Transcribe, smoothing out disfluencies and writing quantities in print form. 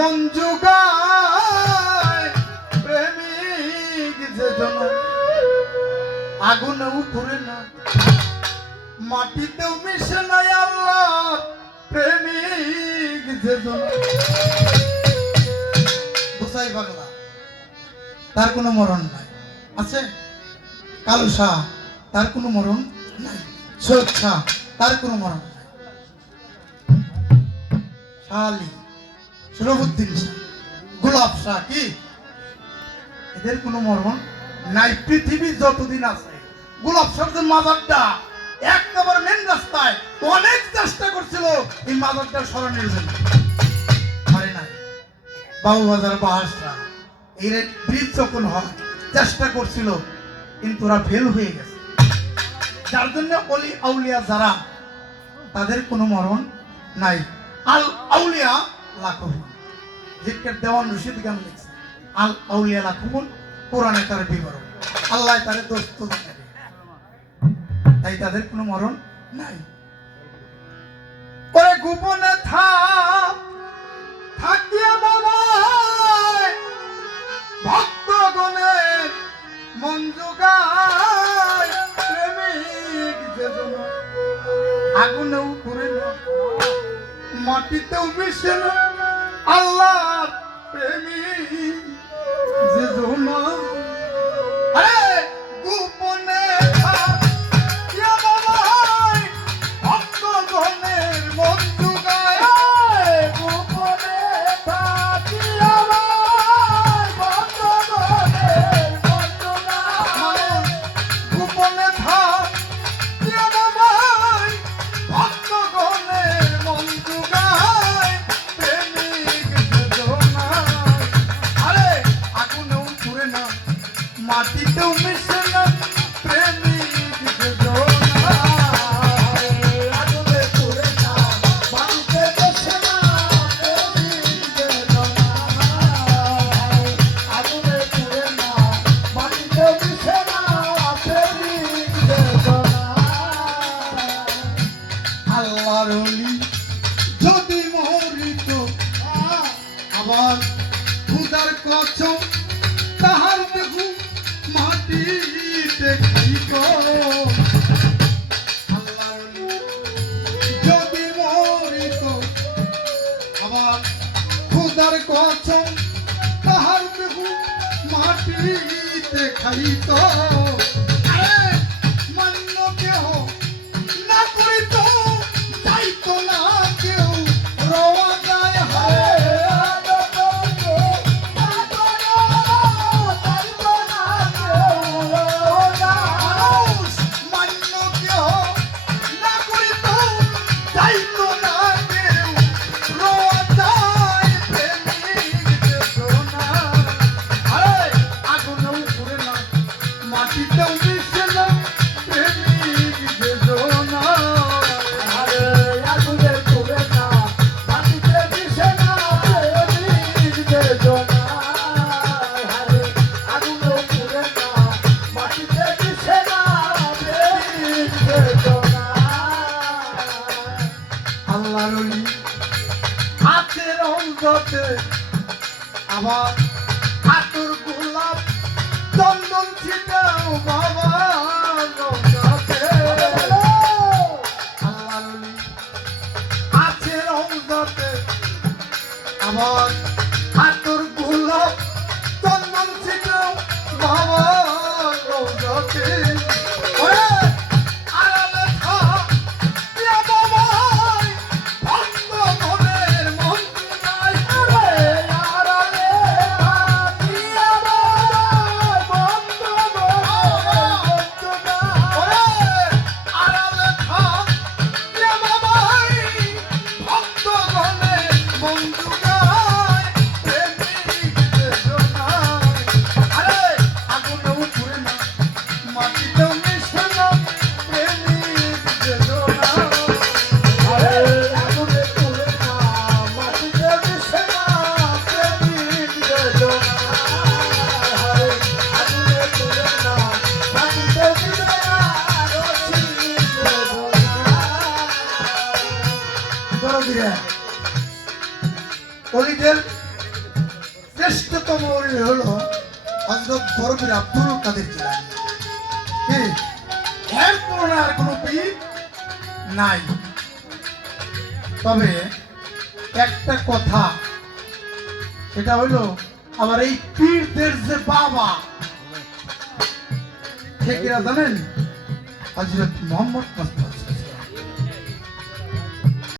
মন জুগায় প্রেমিক যেজন আগুনেও পুড়ে না মাটিতেও মিশে নাই আল্লাহ প্রেমিক যেজন বুঝাই পাগলা তার কোনো মরণ নাই আছে কালু শাহ তার কোনো মরণ নাই সৈয়দ শাহ তার কোনো মরণ নাই শাহ আলী শরফুদ্দিন শাহ গোলাপ শাহ কি এদের কোনো মরণ নাই পৃথিবী যতদিন আছে গোলাপ শাহের মাজারটা একেবারে মেন রাস্তায় অনেক চেষ্টা করছিল এই মাজারটা সরানোর জন্য পারে নাই বাবুবাজার বাহাসরা এই ব্রিজ যখন হয় চেষ্টা করছিল কিন্তু ওরা ফেল হয়ে গেছে যার জন্য অলি আউলিয়া যারা তাদের কোনো মরণ নাই আল আউলিয়া লাখো জিক্কের দেওয়ান রশিদ গান লিখছে আল আউলিয়া লাখো কোরআনে তার বিবরণ আল্লাহ তাদের দোস্ত জানে তাই তাদের কোনো মরণ নাই ওরে গোপনে থাকিয়া বাবায় ভক্তগণের মন জোগায় প্রেমিক যেজন আগুনেও পুড়ে না মাটিতেও মিশে না আল্লাহর প্রেমিক যেজন আরে গোপনে থাকিয়া বাবায় ভক্তগণের মন জোগায় গোপনে থাকিয়া বাবায় ভক্তগণের মন জোগায় গোপনে থাকিয়া বাবায় ভক্তগণের মন জোগায় প্রেমিক যেজন আরে আগুনেও পুড়ে না মাটিতেও মিশে না প্রেমিক যেজন আগুনে পুড়ে না মাটিতে মিশে না প্রেমিক যেজন আগুনে পুড়ে না মাটিতে মিশে না প্রেমিক যেজন আল্লাহর ওলি যদি মরিত আবার খুদার কসম তাহার দেহু মাটিতে খাইত আল্লাহর ওলি যদি মরিত আবার খুদার কসম তাহার দেহু মাটিতে খাইত আরে মান্য কেহ না করিত যাইতো না কেউ রওয়া যায় হায় মানুষ মান্য কেহ না করিত যাইতো না কেউ রওয়া যায় প্রেমিক যেজন আরে আগুনেও পুড়ে না মাটিতেও মিশে না প্রেমিক যেজন আরে আগুনে পুড়ে না মাটিতে মিশে না প্রেমিক যেজন আরে আগুনেও পুড়ে না মাটিতে মিশে না প্রেমিক যেজন আল্লাহর ওলি আছে রওজাতে আবার আতর গোলাপ চন্দন ছিটাও বাবা রওজাতে আল্লাহর ওলি আছে রওজাতে আবার আতর গোলাপ চন্দন ছিটাও বাবা রওজাতে ওরে আড়ালে থাকিয়া বাবায় ভক্তগণের মন জোগায় আরে আড়ালে থাকিয়া বাবায় ভক্তগণের মন জোগায় ওরে আড়ালে থাকিয়া বাবায় ভক্তগণের মন জোগায় প্রেমিক যেজন আরে আগুনেও পুড়ে না মাটিতেও মিশে না প্রেমিক যেজন আরে আগুনে পুড়ে না মাটিতে মিশে না প্রেমিক যেজন আরে আগুনে পুড়ে না মাটিতে মিশে না রশিদ যেজন ধরো দিরে অলিদের শ্রেষ্ঠতম ওলি হলো হযরত বরবীর আব্দুল কাদের জিলানী। কি এর তুলনায় আর কোনো পীর নাই। তবে একটা কথা, সেটা হলো আমার এই পীরদের যে বাবা ঠিক জানেন, হযরত মুহাম্মদ মুস্তাফা